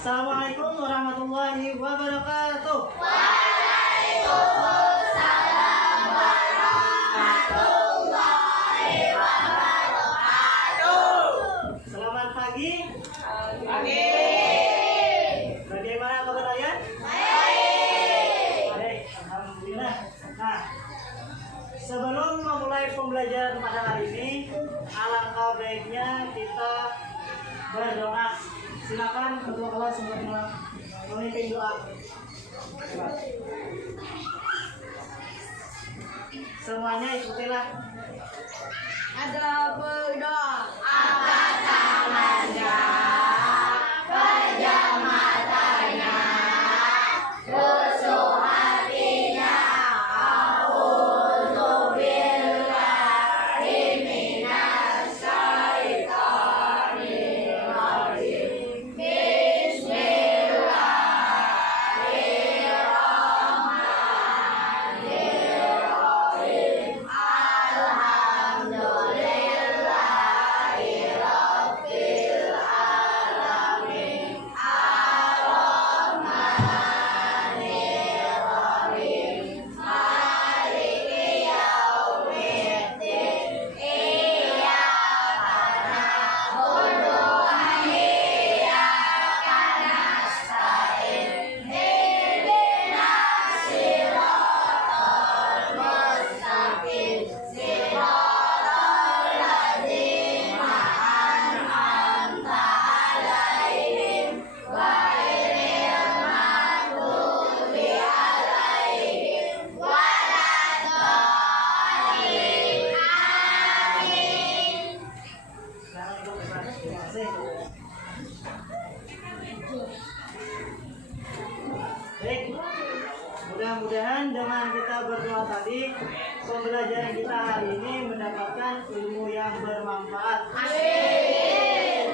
Assalamualaikum warahmatullahi wabarakatuh. Waalaikumsalam warahmatullahi wabarakatuh. Selamat pagi. Pagi. Bagaimana kabar kalian? Baik. Baik, alhamdulillah. Nah, sebelum memulai pembelajaran pada hari ini, alangkah baiknya kita berdoa. Silakan ketua kelas untuk memimpin doa. Semuanya ikutilah. Ada berdoa. Angkat tangannya, pejam matanya, basuh hatinya. A'udzubillahi minasyaitonir rajim. Bismillahirrahmanirrahim. Alhamdulillahirabbil alamin. Ar-Rahmanirrahim. Maliki yaumiddin. Iyyaka na'budu wa iyyaka nasta'in. Ihdinas siratal mustaqim. Siratal ladzina an'amta 'alaihim ghairil maghdubi 'alaihim waladdallin. Amin. Silakan ikut kelas. Terima kasih. Baik, mudah-mudahan dengan kita berdoa tadi, pembelajaran kita hari ini mendapatkan ilmu yang bermanfaat. Amin.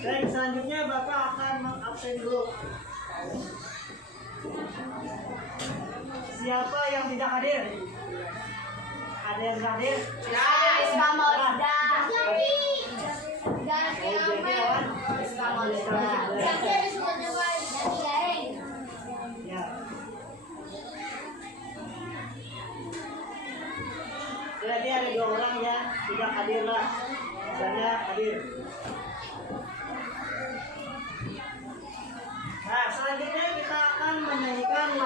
Baik, selanjutnya Bapak akan mengabsen dulu. Siapa yang tidak hadir? Ada yang tidak hadir? Kamu sudah. Ya. Berarti ada 2 orang ya tidak hadir lah. Misalnya hadir. Nah, selanjutnya kita akan menyanyikan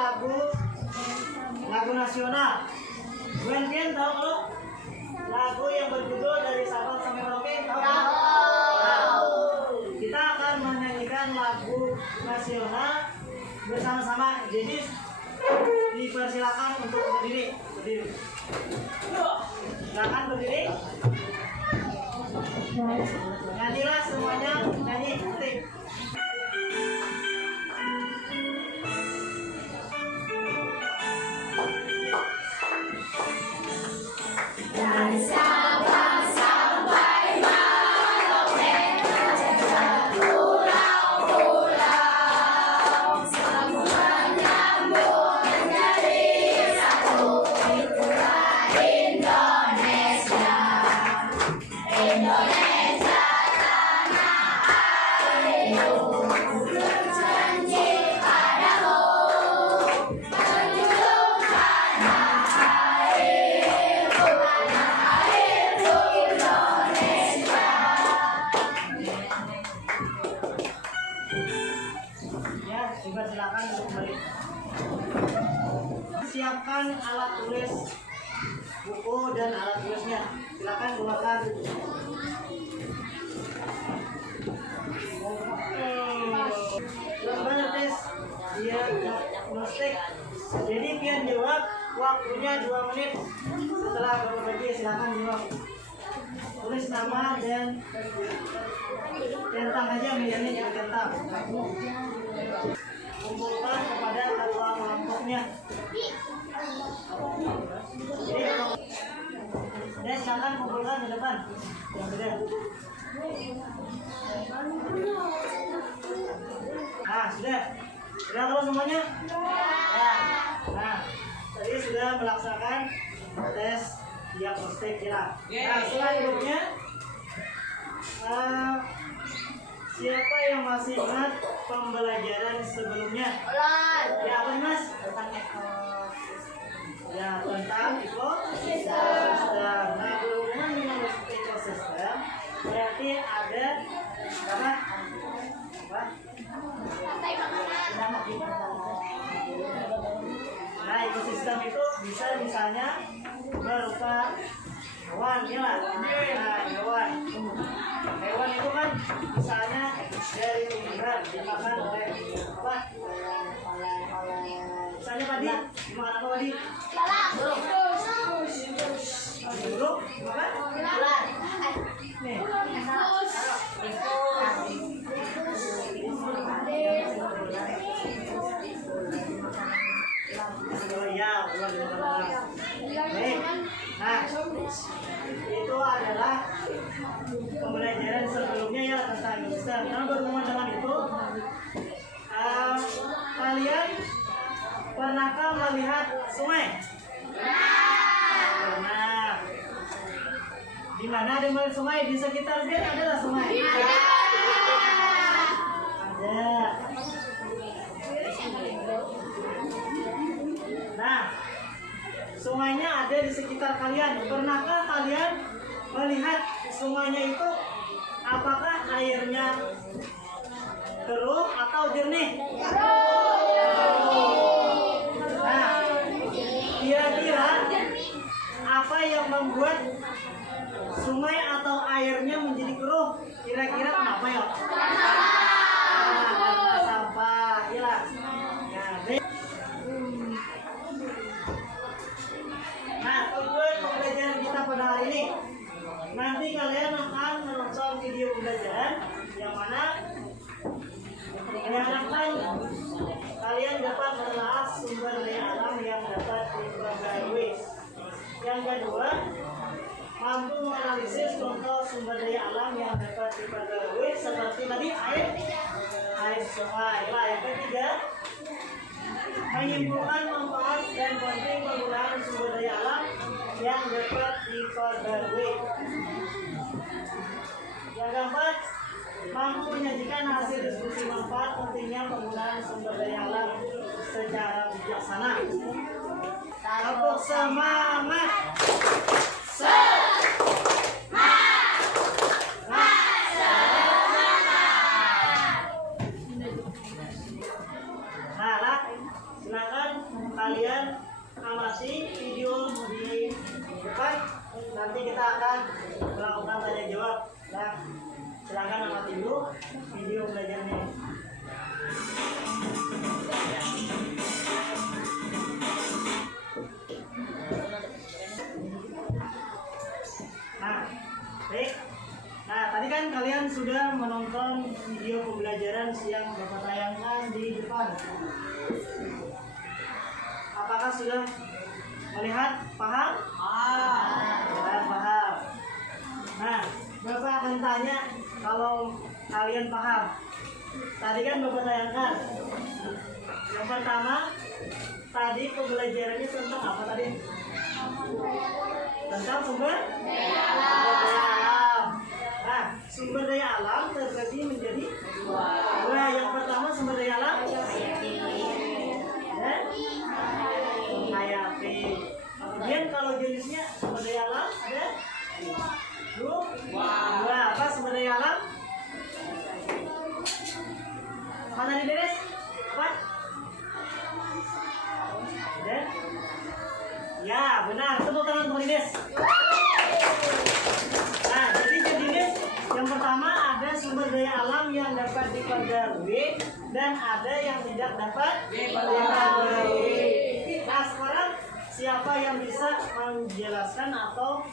lagu nasional. Mungkin tahu lo lagu yang berjudul Dari Sabang Sampai Merauke, tahu? Tahu. Kita akan menyanyikan lagu nasional bersama-sama. Jadi dipersilakan untuk berdiri. Silakan berdiri. Nyanyilah semuanya, nyanyi. Ketik. Dari Sabang sampai Merauke, pulau-pulau semua menyambut menjadi satu. Itulah Indonesia, Indonesia tanah airku. Berjanji padamu, menjunjung tanah airku, tanah airku Indonesia. Ya, silakan untuk kembali. Siapkan alat tulis, buku dan alat tulisnya. Silakan gunakan. Lembar tes, dia diagnostik. Jadi pian jawab, waktunya 2 menit. Setelah Bapak bagi, silakan jawab. Tulis nama dan centang aja, medianya jangan centang. Kumpulkan kepada ketua kelompoknya. Dan silakan kumpulkan di depan. Yang beda. Nah, sudah. Sudah tahu semuanya? Ya. Nah, tadi sudah melaksanakan tes diagnostik kira. Nah, selanjutnya Siapa yang masih ingat pembelajaran sebelumnya? Ya apa nih, Mas? Ya tentang ekosistem. Nah, berhubungan dengan ekosistem berarti ada apa? Nah, ekosistem itu bisa misalnya berupa hewan, ya lah. Nah, hewan. Hewan itu kan misalnya dari tumbuhan dimakan oleh apa? Misalnya padi, dimakan apa padi? Burung, dimakan? Nih. Oh ya, ulang dimakan. Baik. Nah, itu adalah pembelajaran sebelumnya ya tentang ekosistem. Nah, berhubungan dengan itu, kalian pernahkah melihat sungai? Pernah. Di mana ada melihat sungai? Di sekitar dia adalah sungai. Ada. Nah, sungainya ada di sekitar kalian. Pernahkah kalian melihat sungainya itu apakah airnya keruh atau jernih? Nah, kira-kira apa yang membuat sungai atau airnya menjadi keruh? Kira-kira kenapa ya? Karena sampah, ya. Nah, tujuan pembelajaran kita pada hari ini, nanti kalian akan menonton video pembelajaran yang mana diharapkan kalian dapat menelaah sumber daya alam yang dapat diperbarui. Yang kedua, mampu menganalisis contoh sumber daya alam yang dapat diperbarui seperti tadi air sungai. Nah, yang ketiga, menyimpulkan manfaat dan penting penggunaan sumber daya alam yang dapat diperbarui. Yang keempat, mampu menyajikan hasil diskusi manfaat pentingnya penggunaan sumber daya alam secara bijaksana. Tepuk semangat. Nah, silakan kalian amati video di depan. Nanti kita akan melakukan tanya jawab. Nah, silakan amati dulu video belajarnya. Nah, baik. Nah, tadi kan kalian sudah menonton video pembelajaran yang Bapak tayangkan di depan. Apakah sudah melihat? Paham? Sudah paham. Nah, Bapak akan tanya kalau kalian paham. Tadi kan Bapak tayangkan. Yang pertama, tadi pembelajarannya tentang apa tadi? Tentang sumber daya alam. Nah, sumber daya alam terbagi menjadi dua. Yang pertama sumber daya alam dan hayati. Kemudian kalau jenisnya sumber daya alam ada dua. Apa sumber daya alam? Mana nih beres? Apa? Dan ya benar, tepuk tangan untuk Ines. Nah, jadi jenis yang pertama ada sumber daya alam yang dapat diperbarui dan ada yang tidak dapat diperbarui. Nah, sekarang siapa yang bisa menjelaskan atau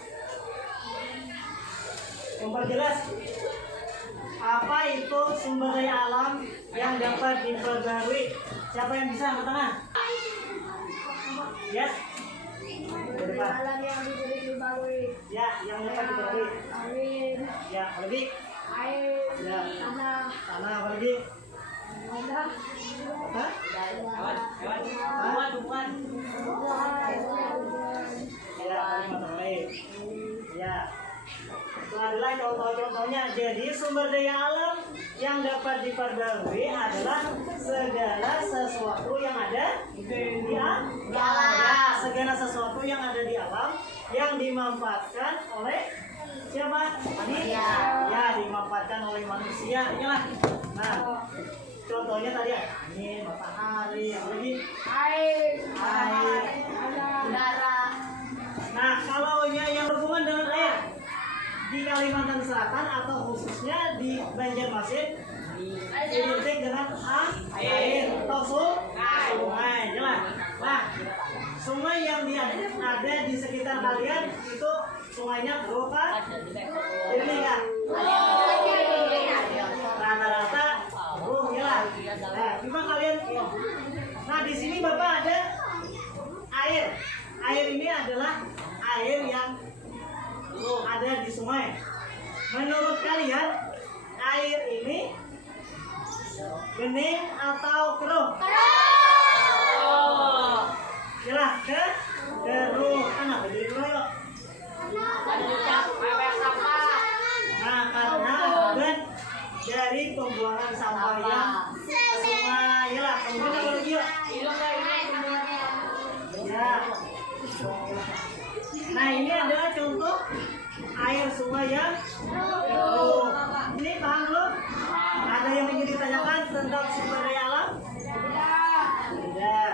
memperjelas apa itu sumber daya alam yang dapat diperbarui? Siapa yang bisa angkat tangan? Ya. Alam yang diperbarui. Ya, yang dapat diperbarui. Angin, Ya, apa lagi? air, Ya. tanah, Tanah, apa lagi? tanah, Hah? bukan. Ya, kalimat terbaik. Ya. Itu adalah contoh-contohnya. Jadi sumber daya alam yang dapat diperbarui adalah segala sesuatu yang ada di alam. Ya, segala sesuatu yang ada di alam yang dimanfaatkan oleh siapa? Manusia. Ya, dimanfaatkan oleh manusia. Inilah. Nah, contohnya tadi angin, matahari, yang lagi Air. air. Udara. Nah, kalau yang berhubungan dengan air di Kalimantan Selatan atau khususnya di Banjarmasin identik dengan air atau sungai, jelas. Nah, sungai yang ada di sekitar kalian itu sungainya berupa ini kan? Rata-rata burung ya. Nah, cuma kalian. Nah, di sini Bapak ada air. Air ini adalah air yang ada di sungai. Menurut kalian, air ini bening atau keruh? Jelas keruh. Kenapa jadi keruh yuk? Nah, karena akibat dari pembuangan sampah yang ke sungai, ya lah. Kemudian apa lagi yuk? Ya. Nah, ini adalah contoh air sungai yang keruh. Ini paham belum? Ada yang ingin ditanyakan tentang sumber daya alam? Tidak.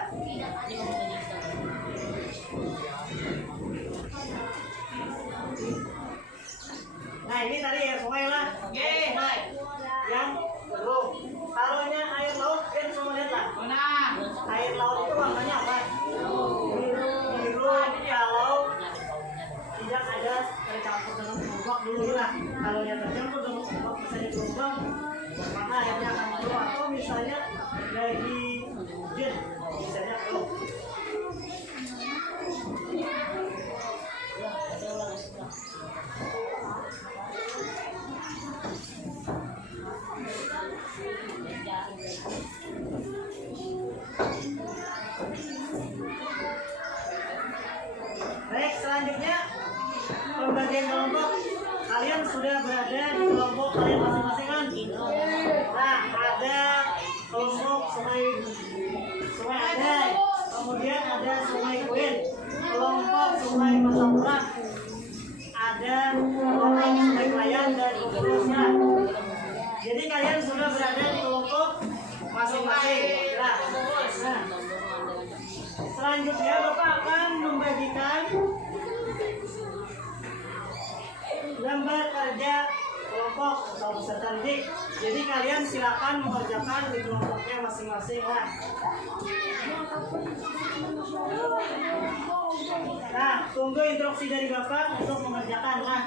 Nah, ini tadi air sungai lah. Sungai yang keruh. Kalau air laut, kan semua lihat lah. Air laut itu warnanya apa? Biru. Kalau tidak ada tercampur dengan ombak dulu lah. Kalau yang tercampur dengan ombak misalnya gelombang, maka airnya akan keluar. Atau misalnya lagi hujan, misalnya keluar. Baik, selanjutnya pembagian kelompok. Kalian sudah berada di kelompok kalian masing-masing kan? Nah, ada kelompok sungai ada, kemudian ada sungai Kuin, kelompok sungai Petamburan, ada kelompok sungai Klayan dan seterusnya. Jadi kalian sudah berada di kelompok masing-masing. Nah, selanjutnya Bapak akan membagikan gambar kerja kelompok atau peserta didik. Jadi kalian silakan mengerjakan di kelompoknya masing-masing lah. Nah, tunggu instruksi dari Bapak untuk mengerjakan lah.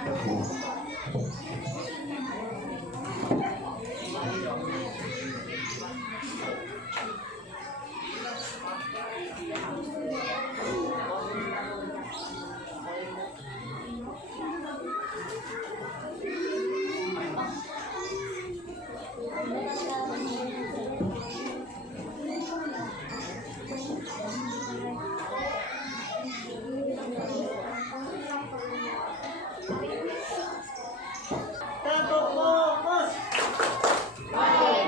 Tetap fokus. Baik.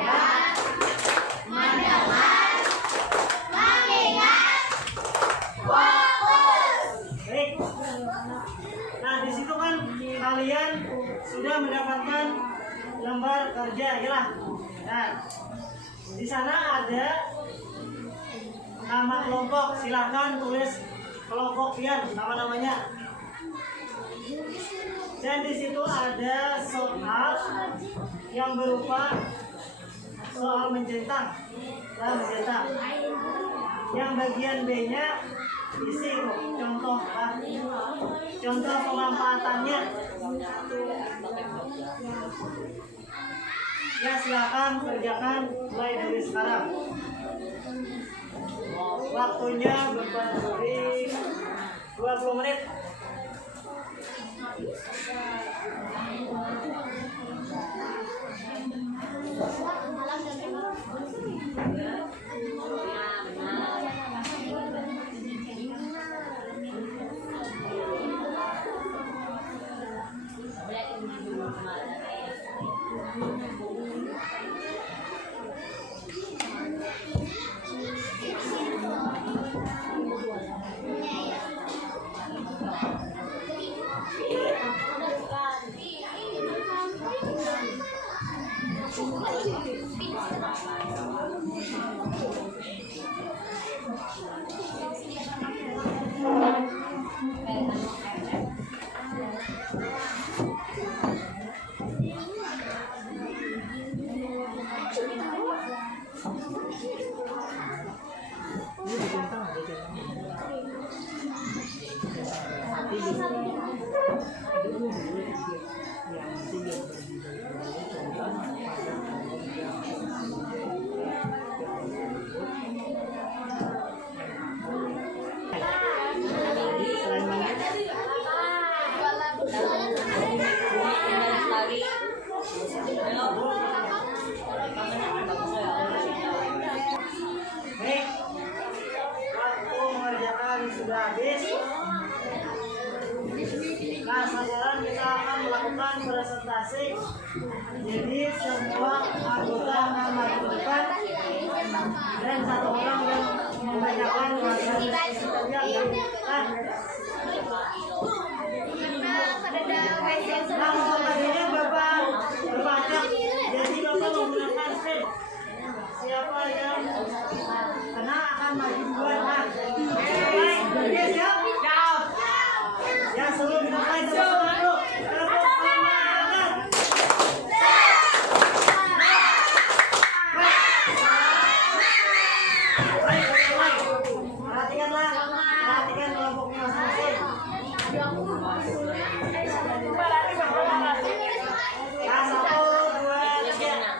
Nah, di situ kan kalian sudah mendapatkan lembar kerja, ya lah. Nah, di sana ada nama kelompok. Silakan tulis kelompok kalian, nama-namanya. Dan di situ ada soal yang berupa soal mencentang. Nah, mencentang. Yang bagian B-nya isi contoh contoh pemanfaatannya. Ya, silakan kerjakan mulai dari sekarang. Waktunya berkurang 20 menit. Baik, waktu mengerjakan sudah habis. Nah, sekarang kita akan melakukan presentasi. Jadi semua anggota akan maju ke depan dan satu orang yang membacakan materi yang nah, untuk tadinya Bapak berbaca, jadi Bapak menggunakan script. Siapa yang kena akan maju duluan. Nah, baik, oke, siap? Ya, sebelum dimulai teman-teman dulu. Tepuk tangan. Baik, baik. Perhatikanlah, perhatikan kelompoknya masing-masing. Nah, 1, 2, 3. Nah,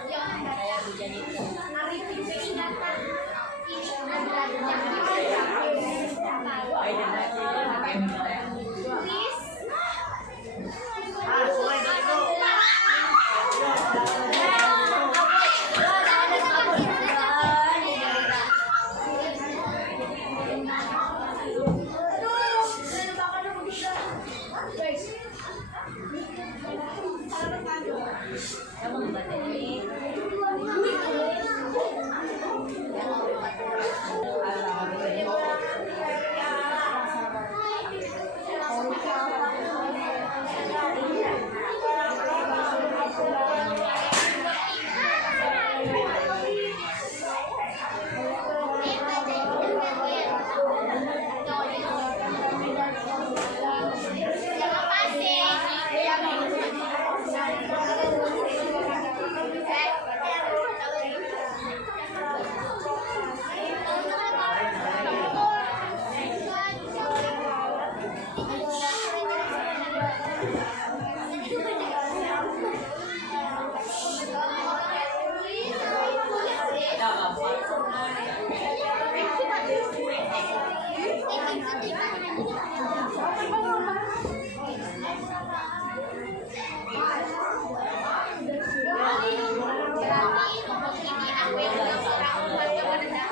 mulai dari itu.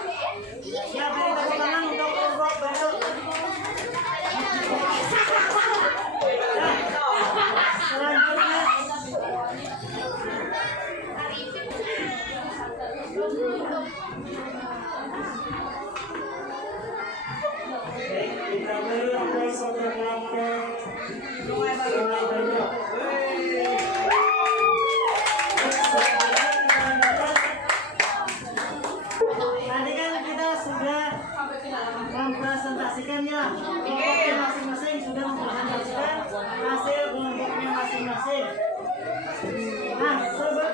Ya, beri tepuk tangan untuk kelompok baru. Selanjutnya, kita beri aplaus untuk kelompok baru. Tadi kan kita sudah mempresentasikannya, kelompoknya masing-masing sudah mempresentasikan hasil kelompoknya masing-masing. Nah, sobat,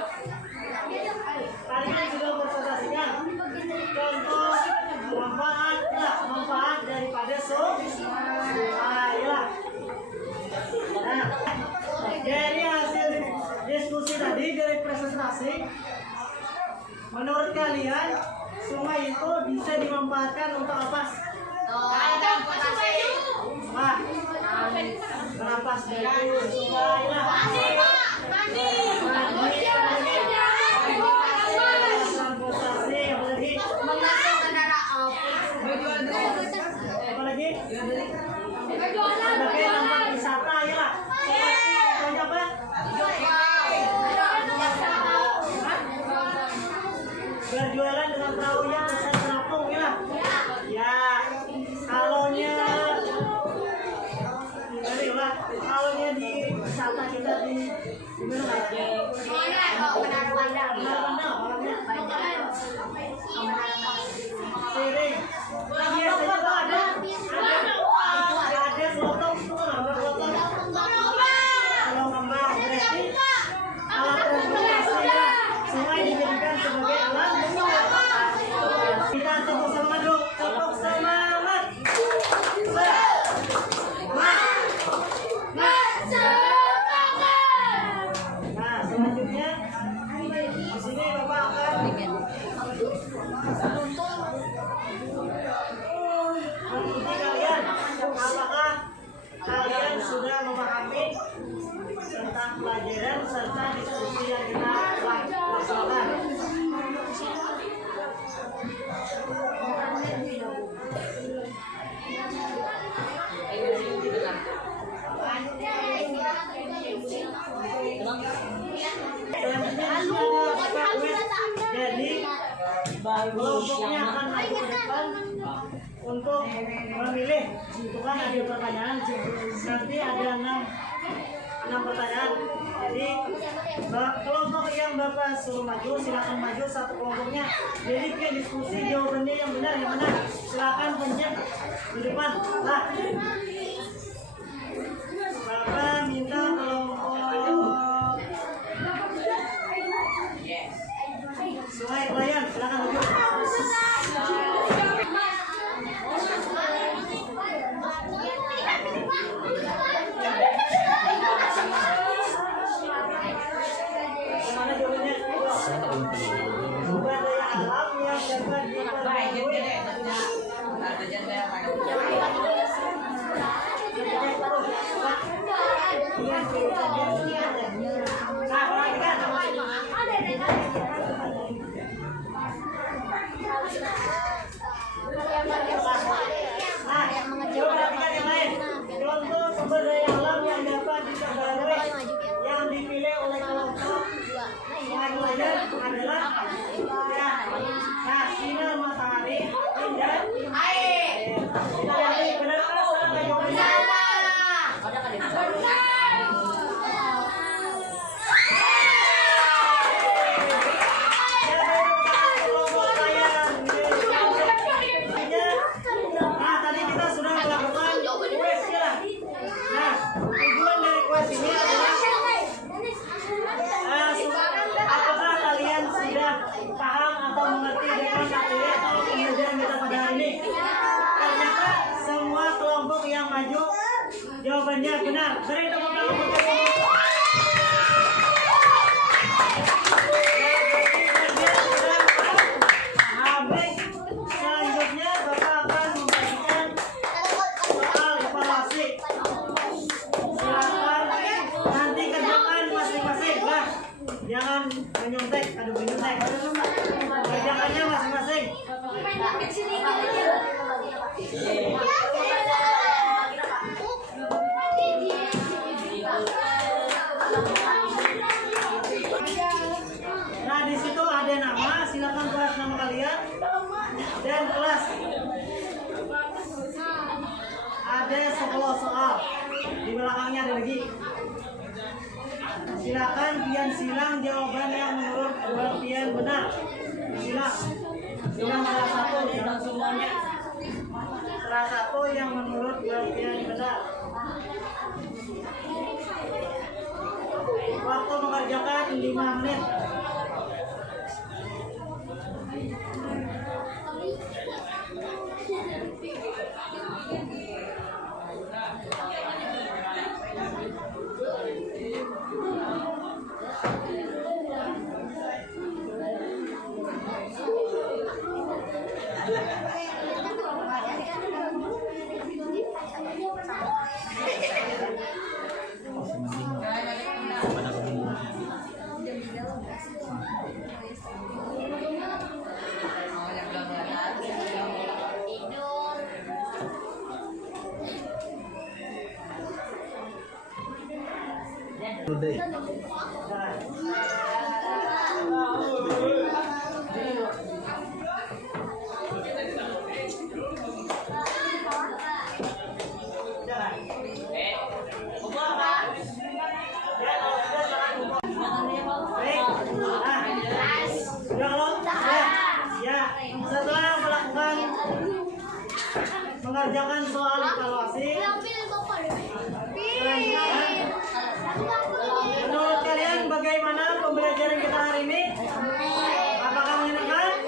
tadi kan sudah mempresentasikan contoh manfaat daripada ya. Nah, dari hasil diskusi tadi dari presentasi, menurut kalian sungai itu bisa dimanfaatkan untuk apa? Nah, bernapas dari sungai lah. Transportasi, apalagi sebagai tempat wisata ya lah. Seperti apa? di mana Kak? Menara Pandang. Menara Pandang, orangnya. Sering. Biasanya tuh ada kelotong itu kan, ada kelotong. Kalau kembang berarti alat transportasi ya, semua dijadikan sebagai alat. Kita tepuk semangat dulu, tepuk semangat. Nah, selanjutnya di sini Bapak akan mengikuti kalian. Apakah kalian sudah memahami tentang pelajaran serta diskusi yang kita laksanakan? Selanjutnya ada kuis. Jadi kelompoknya akan maju ke depan untuk memilih. Itu kan ada pertanyaan. Nanti ada 6 pertanyaan. Jadi kelompok yang Bapak suruh maju, silakan maju satu kelompoknya. Jadi kita diskusi jawabannya yang benar yang mana. Silakan pencet di depan. Lah. Bapak minta kelompok Sungai Pelayan, silakan maju. Gimana jawabannya? Sumber daya alam yang dapat diperoleh. Contoh sumber daya alam yang dapat diperbarui yang dipilih oleh kelompok Sungai Pelayan adalah sinar matahari, indah, air. Benar atau salah jawabannya? Nah, tadi kita sudah melakukan kuis ya. Nah, tujuan dari kuis ini adalah apakah kalian sudah paham atau mengerti dengan materi atau pembelajaran kita pada hari ini? Ternyata semua kelompok yang maju jawabannya benar. Beri tepuk tangan untuk kelompok. Selanjutnya Bapak akan membagikan soal evaluasi. Silakan nanti kerjakan masing-masing lah. Jangan menyontek, aduh menyontek. Kerjakannya masing-masing. Nah, di situ ada nama, silakan tulis nama kalian dan kelas. Ada 10 soal. Di belakangnya ada lagi. Silakan pian silang jawaban yang menurut pian benar. Silang salah satu, jangan semuanya. Salah satu yang menurut pian benar. Waktu mengerjakan 5 menit. Jangan. mengerjakan soal evaluasi. Menurut kalian bagaimana pembelajaran kita hari ini? Apakah menyenangkan?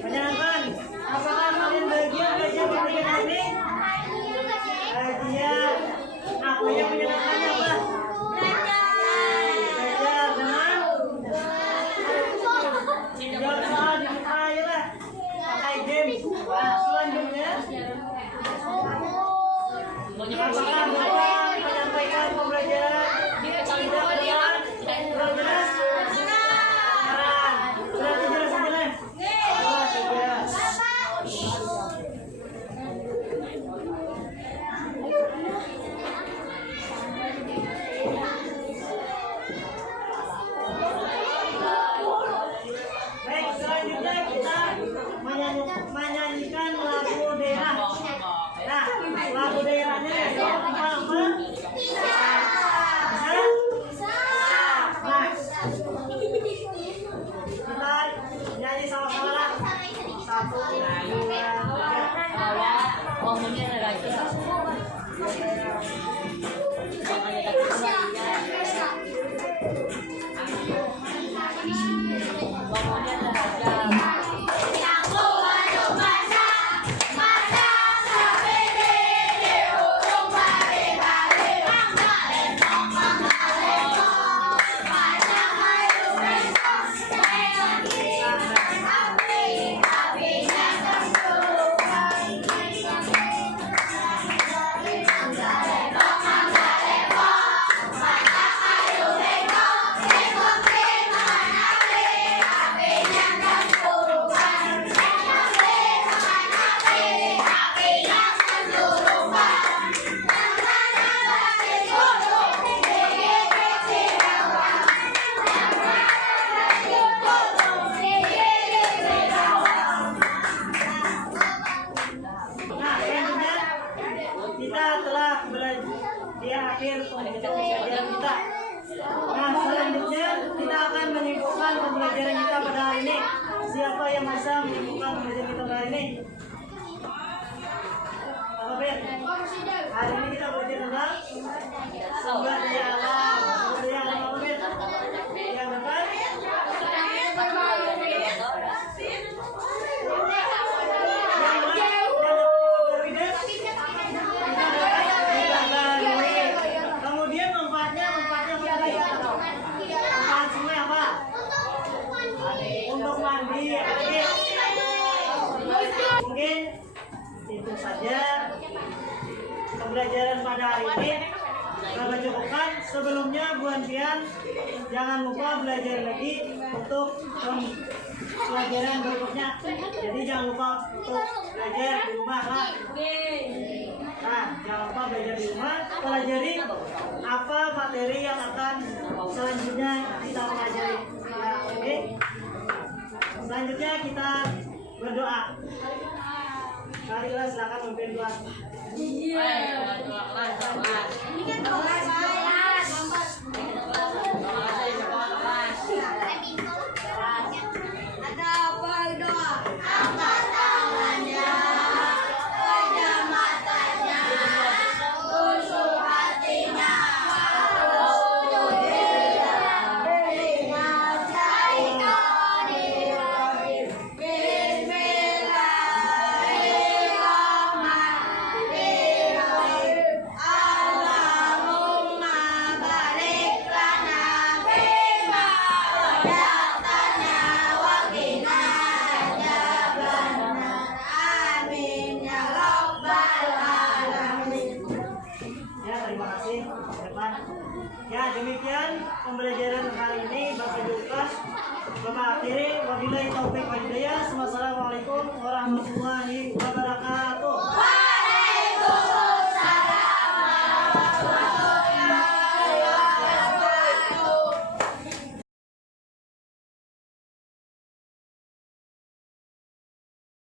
Menyenangkan. Apakah kalian bahagia belajar pembelajaran hari ini? Bahagia. Apa yang menyenangkannya, Pak? Belajar dengan jawab soal di muka aja lah. Pakai game. Nah, selanjutnya apakah Bapak menyampaikan pembelajaran tidak dengan kurang jelas? Berarti jelas jelas. Jelas jelas. Baik, selanjutnya kita menyanyikan lagu daerah. Nah, lagu daerahnya apa? Nah, kita nyanyi sama-sama lah. 1, 2, pembelajaran kita. Nah, selanjutnya kita akan menyimpulkan pembelajaran kita pada hari ini. Siapa yang bisa menyimpulkan pembelajaran kita pada hari ini? Apa, Ben? Hari ini kita belajar tentang sumber daya alam. Sumber daya alam apa, Ben? Yang depan? Kemudian manfaatnya manfaat semua apa? Untuk mandi, mungkin itu saja pembelajaran pada hari ini. Kita cukupkan. Sebelumnya Buan Pian jangan lupa belajar lagi untuk pelajaran berikutnya. Jadi jangan lupa untuk belajar di rumah lah. Nah, jangan lupa belajar di rumah, pelajari apa materi yang akan selanjutnya kita pelajari. Ya, oke. Selanjutnya kita berdoa. Marilah silakan memimpin doa. Ada apa doa? Angkat tangannya, pejam matanya, tusuk hatinya, Ya, demikian pembelajaran hari ini Bapak Lukas. Bapak akhiri, wabillahi taufiq wal hidayah. Wassalamualaikum warahmatullahi wabarakatuh.